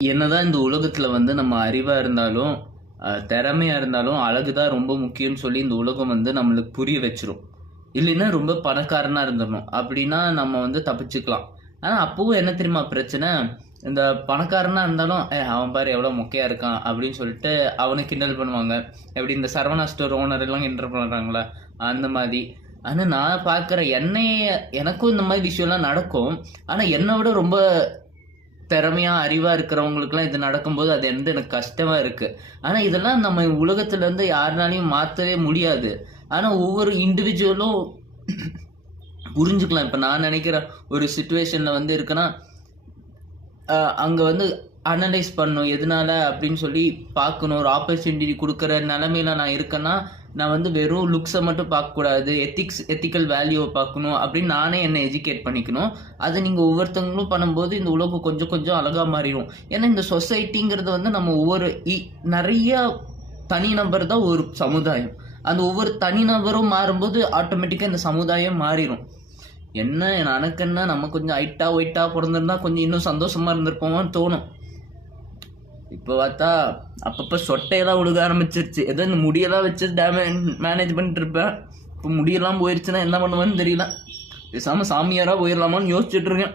என்னதான் இந்த உலகத்துல நம்ம அறிவா இருந்தாலும், திறமையா இருந்தாலும், அழகு தான் ரொம்ப முக்கியம்னு சொல்லி இந்த உலகம் நம்மளுக்கு புரிய வச்சுரும். இல்லைன்னா ரொம்ப பணக்காரனா இருந்துரணும். அப்படின்னா நம்ம தப்பிச்சுக்கலாம். ஆனா அப்பவும் என்ன தெரியுமா பிரச்சனை? இந்த பணக்காரனா இருந்தாலும், அவன் பாரு எவ்வளோ மொக்கையா இருக்கான்" அப்படின்னு சொல்லிட்டு அவன கிண்டல் பண்ணுவாங்க. எப்படி இந்த சரவணா ஸ்டோர் ஓனர் எல்லாம் கிண்டல் பண்றாங்கல்ல, அந்த மாரி. ஆனா நான் பார்க்குறேன் எனக்கும் இந்த மாரி விஷயம்லாம் நடக்கும். ஆனா என்ன விட ரொம்ப திறமையா, அறிவா இருக்கிறவங்களுக்குலாம் இது நடக்கும்போது, அது எனக்கு கஷ்டமா இருக்கு. ஆனா, இதெல்லாம் நம்ம உலகத்துல இருந்து யாருனாலயும் மாத்தவே முடியாது. ஆனா, ஒவ்வொரு இண்டிவிஜுவலும் புரிஞ்சுக்கலாம். இப்ப நான் நெனைக்கிறேன், ஒரு சிச்சுவேஷன்ல இருக்குன்னா, அ அங்க அனலைஸ் பண்ணணும். எதனால அப்படின்னு சொல்லி பார்க்கணும். ஒரு ஆப்பர்ச்சுனிட்டி குடுக்குற நெலைமையில நான் இருக்கேன்னா, நான் வெறும் லுக்ஸ மட்டும் பார்க்கக்கூடாது. எத்திக்கல் வேல்யூவ பார்க்கணும் அப்படின்னு நானே என்ன எஜுகேட் பண்ணிக்கணும். அத நீங்க ஒவ்வொருத்தவங்களும் பண்ணும்போது, இந்த உலகம் கொஞ்சம் கொஞ்சம் அழகா மாறிரும். ஏன்னா இந்த சொசைட்டிங்கிறது நம்ம ஒவ்வொரு நெறைய தனிநபர் தான் ஒரு சமுதாயம். அந்த ஒவ்வொரு தனிநபரும் மாறும்போது ஆட்டோமேட்டிக்கா இந்த சமுதாயம் மாறிரும். என்ன எனக்கென்ன நம்ம கொஞ்சம் ஹைட்டா, ஒயிட்டா பொறந்திருந்தா கொஞ்சம் இன்னும் சந்தோஷமா இருந்திருப்போமான்னு தோணும். இப்ப பார்த்தா, அப்பப்ப சொட்டையெல்லாம் விழுக ஆரம்பிச்சிருச்சு. ஏதோ இந்த முடியெல்லாம் வச்சு மேனேஜ் பண்ணிட்டு இருப்பேன். இப்ப முடியெல்லாம் போயிருச்சுன்னா என்ன பண்ணுவேன்னு தெரியல. பேசாம சாமியாரா போயிரலாமான்னு யோசிச்சுட்டு இருக்கேன்.